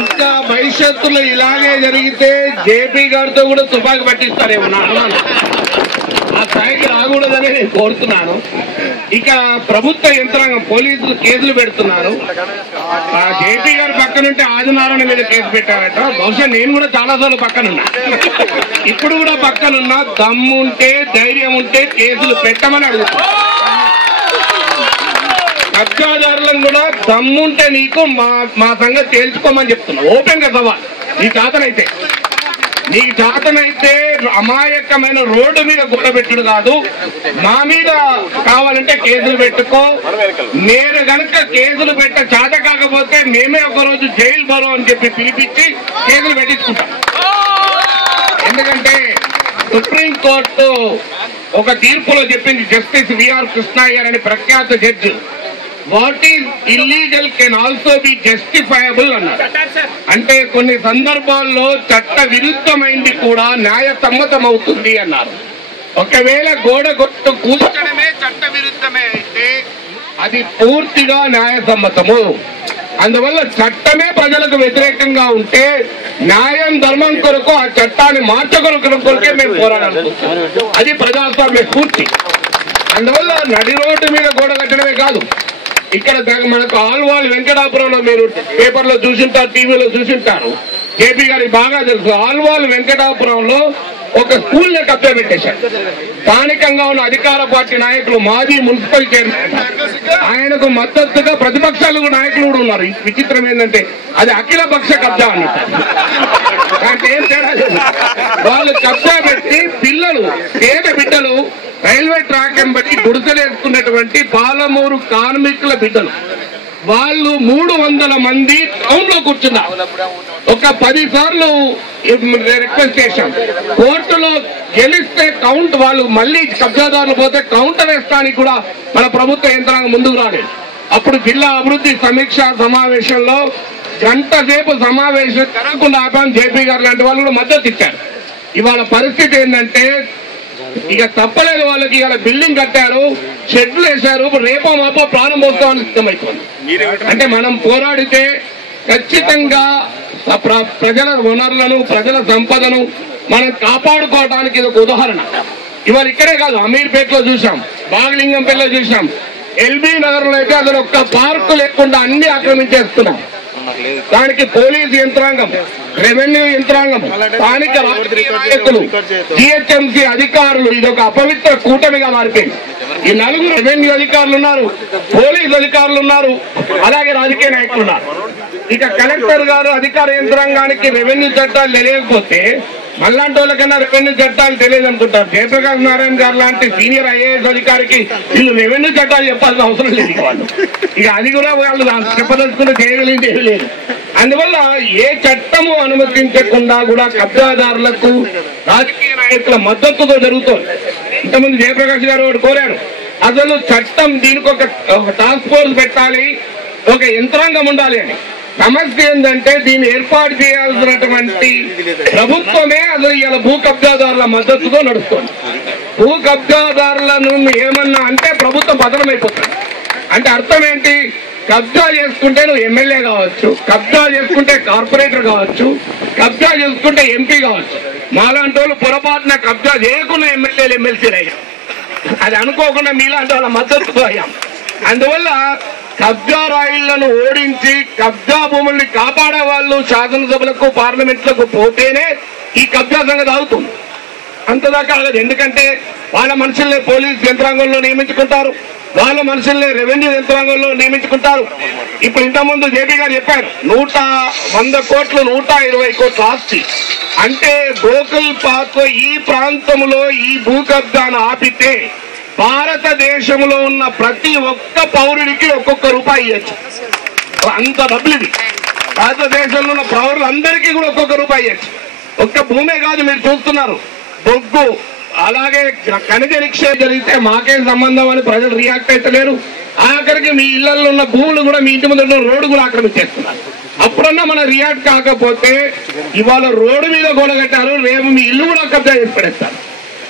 ఇంకా భవిష్యత్తులో ఇలాగే జరిగితే జేపీ గారితో కూడా తుపాకి పట్టిస్తారేమో నా అనుమానం. ఆ స్థాయికి రాకూడదని నేను కోరుతున్నాను. ఇక ప్రభుత్వ యంత్రాంగం పోలీసులు కేసులు పెడుతున్నారు. ఆ జేపీ గారి పక్కనుంటే ఆదినారాయణ మీద కేసు పెట్టారట. బహుశా నేను కూడా చాలాసార్లు పక్కనున్నా, ఇప్పుడు కూడా పక్కనున్నా. దమ్ముంటే ధైర్యం ఉంటే కేసులు పెట్టమని అడుగుతున్నా. కబ్జాదారులను కూడా దమ్ముంటే నీకు మా సంగతి తేల్చుకోమని చెప్తున్నా. ఓపెన్ గా సవాల్. నీకు చేతనైతే అమాయకమైన రోడ్డు మీద గుట్టబెట్టుడు కాదు, మా మీద కావాలంటే కేసులు పెట్టుకో. నేను గనక కేసులు పెట్ట చేత కాకపోతే మేమే ఒకరోజు జైలు బరో అని చెప్పి పిలిపించి కేసులు పెట్టించుకుంటాం. ఎందుకంటే సుప్రీంకోర్టు ఒక తీర్పులో చెప్పింది, జస్టిస్ విఆర్ కృష్ణయ్య అని ప్రఖ్యాత judge, what is illegal can also be justifiable అన్నారు. అంటే కొన్ని సందర్భాల్లో చట్ట విరుద్ధమైంది కూడా న్యాయ సమ్మతం అవుతుంది అన్నారు. ఒకవేళ గోడ కొట్టు కూర్చడమే చట్ట విరుద్ధమే అయితే అది పూర్తిగా న్యాయ సమ్మతము. అందువల్ల చట్టమే ప్రజలకు వ్యతిరేకంగా ఉంటే న్యాయం ధర్మం కొరకు ఆ చట్టాన్ని మార్చగొరకే మేము పోరాడాలనుకుంటున్నాం. అది ప్రజాస్వామ్య స్ఫూర్తి. అందువల్ల నడి రోడ్డు మీద గోడ కట్టడమే కాదు, ఇక్కడ మనకు ఆల్వాల్ వెంకటాపురంలో మీరు పేపర్లో చూసింటారు, టీవీలో చూసింటారు, జేపీ గారికి బాగా తెలుసు. ఆల్వాల్ వెంకటాపురంలో ఒక స్కూల్ ని కబ్జా పెట్టేశారు. స్థానికంగా ఉన్న అధికార పార్టీ నాయకులు, మాజీ మున్సిపల్ చైర్మన్, ఆయనకు మద్దతుగా ప్రతిపక్షాలు నాయకులు కూడా ఉన్నారు. విచిత్రం ఏంటంటే అది అఖిల పక్ష కబ్జా అన్నట్టు. దాంట్లో ఏం తేడా లేదు. వాళ్ళు కబ్జా పెట్టి పిల్లలు, పేద బిడ్డలు రైల్వే ట్రాక్ బట్టి గుడిసెలేసుకున్నటువంటి పాలమూరు కార్మికుల బిడ్డలు, వాళ్ళు 300 మంది టౌన్ లో కూర్చున్నారు. ఒక 10 సార్లు రిక్వెస్ట్ చేశాం. కోర్టులో గెలిస్తే కౌంట్, వాళ్ళు మళ్ళీ కబ్జాదారులు పోతే కౌంటర్ వేస్తానికి కూడా మన ప్రభుత్వ యంత్రాంగం ముందుకు రాలేదు. అప్పుడు జిల్లా అభివృద్ధి సమీక్ష సమావేశంలో గంట సేపు సమావేశం జరగకుండా ఆపాం. జేపీ గారు లాంటి వాళ్ళు కూడా మద్దతు ఇచ్చారు. ఇవాళ పరిస్థితి ఏంటంటే ఇక తప్పలేదు వాళ్ళకి. ఇవాళ బిల్డింగ్ కట్టారు, షెడ్లు వేశారు, రేపో మాపో ప్రారంభోత్సవానికి సిద్ధమైపోయింది. అంటే మనం పోరాడితే ఖచ్చితంగా ప్రజల వనరులను, ప్రజల సంపదను మనం కాపాడుకోవడానికి ఇది ఒక ఉదాహరణ. ఇవాళ ఇక్కడే కాదు, అమీర్పేటలో చూసాం, బాగలింగంపల్లిలో చూసాం, ఎల్బీ నగర్ లో అయితే అసలు ఒక్క పార్కు లేకుండా అన్ని ఆక్రమించేస్తున్నాం. దానికి పోలీసు యంత్రాంగం, రెవెన్యూ యంత్రాంగం, స్థానిక నాయకులు, జిహెచ్ఎంసీ అధికారులు, ఇది ఒక అపవిత్ర కూటమిగా మారిపోయింది. ఈ 4 రెవెన్యూ అధికారులు ఉన్నారు, పోలీసు అధికారులు ఉన్నారు, అలాగే రాజకీయ నాయకులు ఉన్నారు. ఇక కలెక్టర్ గారు అధికార యంత్రాంగానికి రెవెన్యూ చట్టాలు తెలియకపోతే మళ్ళాంటి వాళ్ళకన్నా రెవెన్యూ చట్టాలు తెలియదు అనుకుంటారు. జయప్రకాష్ నారాయణ గారు లాంటి సీనియర్ ఐఏఎస్ అధికారికి వీళ్ళు రెవెన్యూ చట్టాలు చెప్పాల్సిన అవసరం లేదు. ఇక అది కూడా వాళ్ళు చెప్పదలుచుకున్న చేయలేదు. అందువల్ల ఏ చట్టము అనుమతించకుండా కూడా కబ్జాదారులకు రాజకీయ నాయకుల మద్దతుతో జరుగుతోంది. ఇంతకుముందు జయప్రకాష్ గారు ఒకటి కోరారు, అసలు చట్టం దీనికి ఒక టాస్క్ ఫోర్స్ పెట్టాలి, ఒక యంత్రాంగం ఉండాలి అని. సమస్య ఏంటంటే దీన్ని ఏర్పాటు చేయాల్సినటువంటి ప్రభుత్వమే అసలు ఇలా భూ కబ్జాదారుల మద్దతుతో నడుస్తుంది. భూ కబ్జాదారులను ఏమన్నా అంటే ప్రభుత్వం పతనమైపోతుంది. అంటే అర్థం ఏంటి? కబ్జా చేసుకుంటే నువ్వు ఎమ్మెల్యే కావచ్చు, కబ్జా చేసుకుంటే కార్పొరేటర్ కావచ్చు, కబ్జా చేసుకుంటే ఎంపీ కావచ్చు. మాలాంటి వాళ్ళు పొరపాటున కబ్జా చేయకుండా ఎమ్మెల్యేలు ఎమ్మెల్సీలు అయ్యాం. అది అనుకోకుండా మీలాంటి వాళ్ళ మద్దతుతో అయ్యాం. అందువల్ల కబ్జా రాయిళ్లను ఓడించి కబ్జా భూముల్ని కాపాడే వాళ్ళు శాసనసభలకు, పార్లమెంట్లకు పోతేనే ఈ కబ్జా సంగతి అవుతుంది. అంతదాకా ఆగదు. ఎందుకంటే వాళ్ళ మనుషుల్ని పోలీస్ యంత్రాంగంలో నియమించుకుంటారు, వాళ్ళ మనుషుల్ని రెవెన్యూ యంత్రాంగంలో నియమించుకుంటారు. ఇప్పుడు ఇంతకుముందు జేపీ గారు చెప్పారు, 100 కోట్లు 120 కోట్ల ఆస్తి. అంటే గోకుల్ పార్క్ ఈ ప్రాంతంలో ఈ భూ కబ్జాను ఆపితే భారతదేశంలో ఉన్న ప్రతి ఒక్క పౌరుడికి ఒక్కొక్క రూపాయి ఇవ్వచ్చు. అంత డబ్బులు ఇది. భారతదేశంలో ఉన్న పౌరులందరికీ కూడా ఒక్కొక్క రూపాయి ఇవ్వచ్చు. ఒక్క భూమే కాదు, మీరు చూస్తున్నారు, బొగ్గు, అలాగే ఖనిజ నిక్షేపం జరిగితే మాకేం సంబంధం అని ప్రజలు రియాక్ట్ అయితే లేరు. ఆఖరికి మీ ఇళ్లలో ఉన్న భూములు కూడా, మీ ఇంటి ముందు రోడ్డు కూడా ఆక్రమించేస్తున్నారు. అప్పుడన్నా మనం రియాక్ట్ కాకపోతే ఇవాళ రోడ్డు మీద గోడగట్టారు, రేపు మీ ఇల్లు కూడా కబ్జా చేసి పడేస్తారు.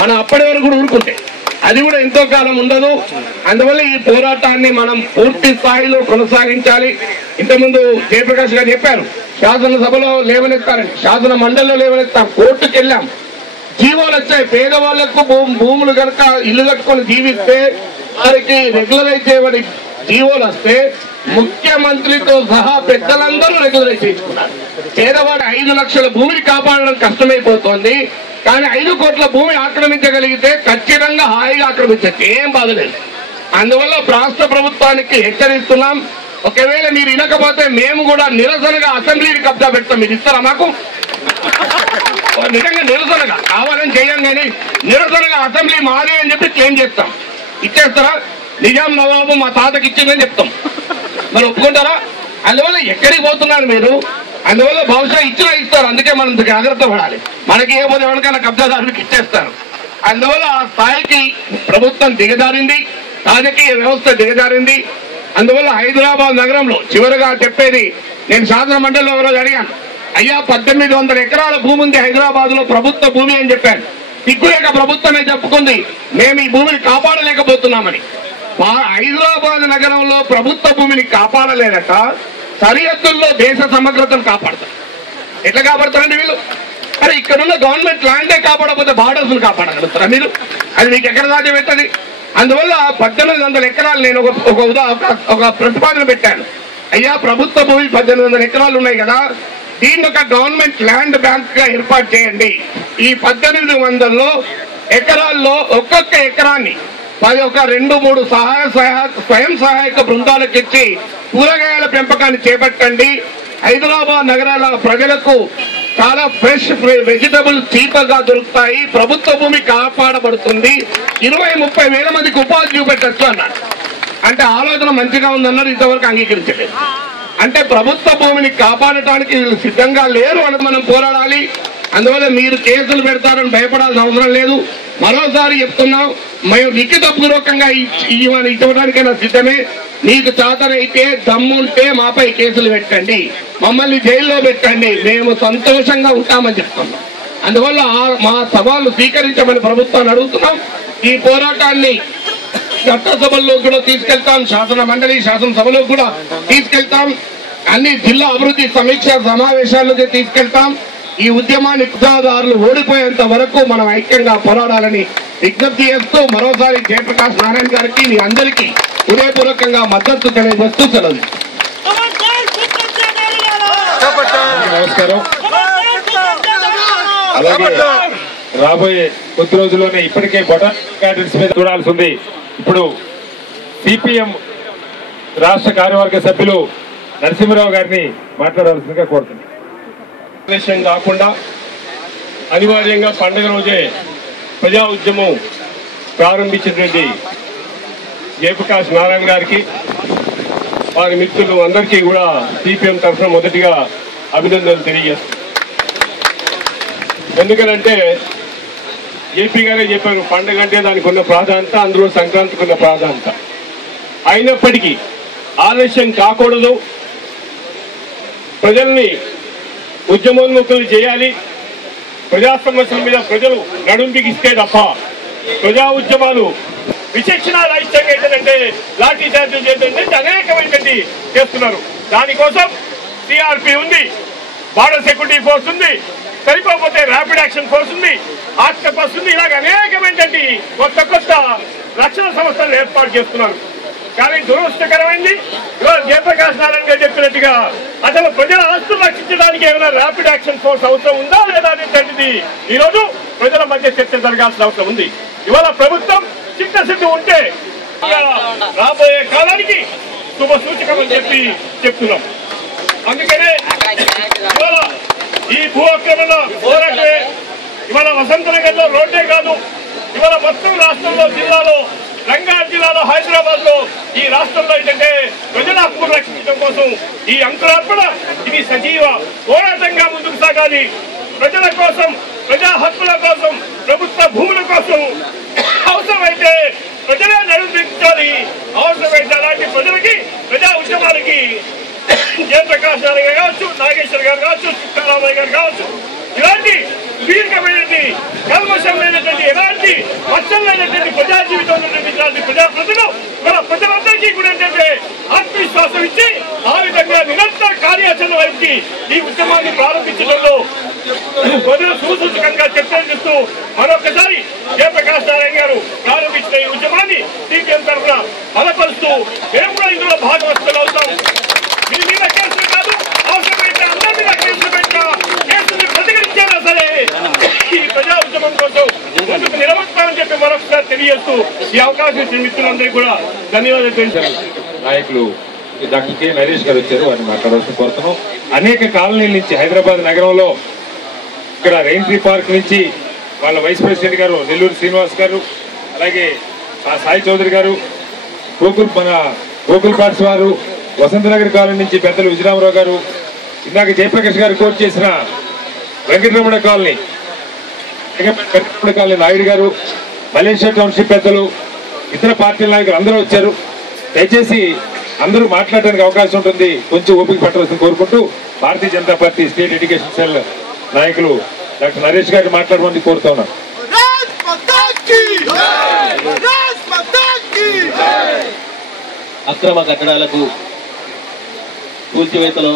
మనం అప్పటి వరకు కూడా ఊరుకుంటే అది కూడా ఎంతో కాలం ఉండదు. అందువల్ల ఈ పోరాటాన్ని మనం పూర్తి స్థాయిలో కొనసాగించాలి. ఇంతకుముందు జయప్రకాష్ గారు చెప్పారు, శాసనసభలో లేవనెత్తారని, శాసన మండలిలో లేవనెత్తాం, కోర్టుకు వెళ్ళాం, జీవోలు వచ్చాయి. పేదవాళ్లకు భూములు కనుక ఇల్లు కట్టుకొని జీవిస్తే వారికి రెగ్యులరైజ్ చేయబడి జీవోలు వస్తే ముఖ్యమంత్రితో సహా పెద్దలందరూ రెగ్యులరైజ్ చేసుకున్నారు. పేదవాడు 5 లక్షల భూమిని కాపాడడం కష్టమైపోతోంది. కానీ 5 కోట్ల భూమి ఆక్రమించగలిగితే ఖచ్చితంగా హాయిగా ఆక్రమించచ్చు, ఏం బాధలేదు. అందువల్ల రాష్ట్ర ప్రభుత్వానికి హెచ్చరిస్తున్నాం, ఒకవేళ మీరు వినకపోతే మేము కూడా నిరసనగా అసెంబ్లీని కబ్జా పెడతాం. మీరు ఇస్తారా మాకు? నిజంగా నిరసనగా కావాలని చేయం, కానీ నిరసనగా అసెంబ్లీ మాదే అని చెప్పి క్లెయిమ్ చేస్తాం. ఇచ్చేస్తారా? నిజాం నవాబు మా తాతకి ఇచ్చిందని చెప్తాం. మరి ఒప్పుకుంటారా? అందువల్ల ఎక్కడికి పోతున్నారు మీరు? అందువల్ల బహుశా ఇచ్చినా ఇస్తారు, అందుకే మనం జాగ్రత్త పడాలి. మనకి ఏ పోతే ఎవరికైనా కబ్జాదారునికి ఇచ్చేస్తారు. అందువల్ల ఆ స్థాయికి ప్రభుత్వం దిగజారింది, రాజకీయ వ్యవస్థ దిగజారింది. అందువల్ల హైదరాబాద్ నగరంలో చివరిగా చెప్పేది, నేను శాసన మండలిలో ఒకరోజు అడిగాను, అయ్యా 1800 ఎకరాల భూమి ఉంది హైదరాబాద్ లో, ప్రభుత్వ భూమి అని చెప్పాను. సిగ్గులేక ప్రభుత్వమే చెప్పుకుంది మేము ఈ భూమిని కాపాడలేకపోతున్నామని. హైదరాబాద్ నగరంలో ప్రభుత్వ భూమిని కాపాడలేదట, సరిహద్దుల్లో దేశ సమగ్రతను కాపాడతారు. ఎట్లా కాపాడతారండి వీళ్ళు? అరే ఇక్కడున్న గవర్నమెంట్ ల్యాండే కాపాడకపోతే బార్డర్స్ కాపాడగలుగుతారా మీరు? అది మీకు ఎక్కడ సాధ్యమవుతుంది? అందువల్ల 1800 ఎకరాలు నేను ఒక ప్రతిపాదన పెట్టాను. అయ్యా ప్రభుత్వ భూమి 1800 ఎకరాలు ఉన్నాయి కదా, దీన్ని ఒక గవర్నమెంట్ ల్యాండ్ బ్యాంక్ గా ఏర్పాటు చేయండి. ఈ 1800 ఎకరాల్లో ఒక్కొక్క ఎకరాన్ని 2-3 స్వయం సహాయక బృందాలకు ఇచ్చి కూరగాయల పెంపకాన్ని చేపట్టండి. హైదరాబాద్ నగరాల ప్రజలకు చాలా ఫ్రెష్ వెజిటబుల్స్ చీపర్గా దొరుకుతాయి, ప్రభుత్వ భూమి కాపాడబడుతుంది, 20-30 వేల మందికి ఉపాధి చూపెట్టచ్చు అన్నాడు. అంటే ఆలోచన మంచిగా ఉందన్నారు, ఇంతవరకు అంగీకరించలేదు. అంటే ప్రభుత్వ భూమిని కాపాడటానికి వీళ్ళు సిద్ధంగా లేరు అని మనం పోరాడాలి. అందువల్ల మీరు కేసులు పెడతారని భయపడాల్సిన అవసరం లేదు. మరోసారి చెప్తున్నాం, మేము లిఖిత పూర్వకంగా ఇవ్వడానికైనా సిద్ధమే. మీకు చాతనైతే దమ్ముంటే మాపై కేసులు పెట్టండి, మమ్మల్ని జైల్లో పెట్టండి, మేము సంతోషంగా ఉంటామని చెప్తున్నాం. అందువల్ల మా సవాళ్ళు స్వీకరించమని ప్రభుత్వాన్ని అడుగుతున్నాం. ఈ పోరాటాన్ని చట్టసభల్లో కూడా తీసుకెళ్తాం, శాసన మండలి శాసనసభలో కూడా తీసుకెళ్తాం, అన్ని జిల్లా అభివృద్ధి సమీక్ష సమావేశాలకు తీసుకెళ్తాం. ఈ ఉద్యమాన్ని కుట్రదారులు ఓడిపోయేంత వరకు మనం ఐక్యంగా పోరాడాలని విజ్ఞప్తి చేస్తూ మరోసారి జయప్రకాష్ నారాయణ గారికి మీ అందరికీ హృదయపూర్వకంగా మద్దతు తెలియజేస్తూ సెలవు. నమస్కారం. అలాగే రాబోయే కొద్ది రోజుల్లోనే ఇప్పటికే బొటానికల్ గార్డెన్స్ మీద చూడాల్సి ఉంది. ఇప్పుడు సిపిఎం రాష్ట్ర కార్యవర్గ సభ్యులు నరసింహరావు గారిని మాట్లాడాల్సిందిగా కోరుతున్నాను. విషయం కాకుండా అనివార్యంగా పండుగ రోజే ప్రజా ఉద్యమం ప్రారంభించినటువంటి జయప్రకాష్ నారాయణ గారికి, వారి మిత్రులు అందరికీ కూడా సిపిఎం తరఫున మొదటిగా అభినందనలు తెలియజేస్తాం. ఎందుకనంటే జేపీ గారే చెప్పారు, పండుగ అంటే దానికి ఉన్న ప్రాధాన్యత, అందులో సంక్రాంతికి ఉన్న ప్రాధాన్యత. అయినప్పటికీ ఆలస్యం కాకూడదు, ప్రజల్ని ఉద్యమోన్ముఖులు చేయాలి. ప్రజా సమస్యల మీద ప్రజలు నడుం బిగిస్తే తప్ప ప్రజా ఉద్యమాలు విచక్షణ రాహిత్యంగా ఏంటంటే లాఠీ చార్జీలు చేద్దంటే అనేకమైనటువంటి చేస్తున్నారు. దానికోసం సిఆర్పి ఉంది, బార్డర్ సెక్యూరిటీ ఫోర్స్ ఉంది, సరిపోతే ర్యాపిడ్ యాక్షన్ ఫోర్స్ ఉంది, ఆక్టోపస్ ఉంది, ఇలాగ అనేకమైనటువంటి కొత్త రక్షణ సంస్థలు ఏర్పాటు చేస్తున్నారు. కానీ దురదృష్టకరమైంది, జయప్రకాష్ నారాయణ గారు చెప్పినట్టుగా అసలు ప్రజల ఆస్తులు రక్షించడానికి ఏమైనా ర్యాపిడ్ యాక్షన్ ఫోర్స్ అవసరం ఉందా లేదా అనేటువంటిది ఈ రోజు ప్రజల మధ్య చర్చ జరగాల్సిన అవసరం ఉంది. ఇవాళ ప్రభుత్వం చిత్తశుద్ధి ఉంటే రాబోయే కాలానికి శుభ సూచకమని చెప్తున్నాం. అందుకనే ఇవాళ ఈ భూ ఆక్రమణ పోరాటమే ఇవాళ వసంతనగర్లో రోడ్డే కాదు, ఇవాళ మొత్తం రాష్ట్రంలో జిల్లాలో రంగారెడ్డి జిల్లాలో హైదరాబాద్ లో ఈ రాష్ట్రంలో ఏంటంటే ప్రజల హక్కులు రక్షించడం కోసం ఈ అంకురార్పణ ఇది సజీవ పోరాటంగా ముందుకు సాగాలి. ప్రజల కోసం, ప్రజా హక్కుల కోసం, ప్రభుత్వ భూముల కోసం అవసరమైతే ప్రజలే నడిపించాలి. అవసరమైతే అలాంటి ప్రజలకి, ప్రజా ఉద్యమాలకి జయప్రకాష్ నారాయణ కావచ్చు, నాగేశ్వర్ గారు కావచ్చు, చుక్కారామయ్య గారు కావచ్చు, ఇలాంటి సుదీర్ఘమైనటువంటి కల్మషం లేనటువంటి ఎలాంటి మచ్చలు లేనటువంటి ప్రజా జీవితంలో నిర్మించాలని ప్రజలు మన ప్రజలందరికీ కూడా ఏంటంటే ఆత్మవిశ్వాసం ఇచ్చి ఆ విధంగా నిరంతర కార్యాచరణ వైపుకి ఈ ఉద్యమాన్ని ప్రారంభించడంలో ప్రజలు సూచకంగా చర్చలు మరొకసారి జయప్రకాష్ నారాయణ గారు ప్రారంభించిన ఈ ఉద్యమాన్ని సిపిఎం తరఫున బలపరుస్తూ మేము కూడా ఇందులో భాగవస్తులు అవుతాం. మీ మీద కేసులు కాదు, అవసరమైతే అందరి మీద కేసులు పెట్టినా కేసుల్ని ప్రతిఘటించేలా సరే ఈ ప్రజా ఉద్యమం కోసం ముందుకు నిలబడతామని చెప్పి మరొకసారి తెలియజేస్తూ ఈ అవకాశం ఇచ్చిన మిత్రులందరికీ కూడా ధన్యవాదాలు తెలియజేశారు. నాయకులు డాక్టర్ కె నరేష్ గారు వచ్చారు, వారిని మాట్లాడవలసిన కోరుతున్నాం. అనేక కాలనీల నుంచి హైదరాబాద్ నగరంలో ఇక్కడ రెయిన్ ట్రీ పార్క్ నుంచి వాళ్ళ వైస్ ప్రెసిడెంట్ గారు నెల్లూరు శ్రీనివాస్ గారు, అలాగే సాయి చౌదరి గారు, గోకుల్ పార్ట్స్ వారు, వసంతనగర్ కాలనీ నుంచి పెద్దలు విజయరామరావు గారు, ఇందాక జయప్రకాష్ గారు కోర్టు చేసిన వెంకటరమణ కాలనీ నాయుడు గారు, మలేషియా టౌన్షిప్ పెద్దలు, ఇతర పార్టీల నాయకులు అందరూ వచ్చారు. దయచేసి అందరూ మాట్లాడడానికి అవకాశం ఉంటుంది, కొంచెం ఓపిక పట్టవలసిన కోరుకుంటూ Bharatiya Janata Party state education cell నాయకులు డాక్టర్ నరేష్ గారిని మాట్లాడమని కోరుతా ఉన్నాను. అక్రమ కట్టడాలకు కూల్చివేతలో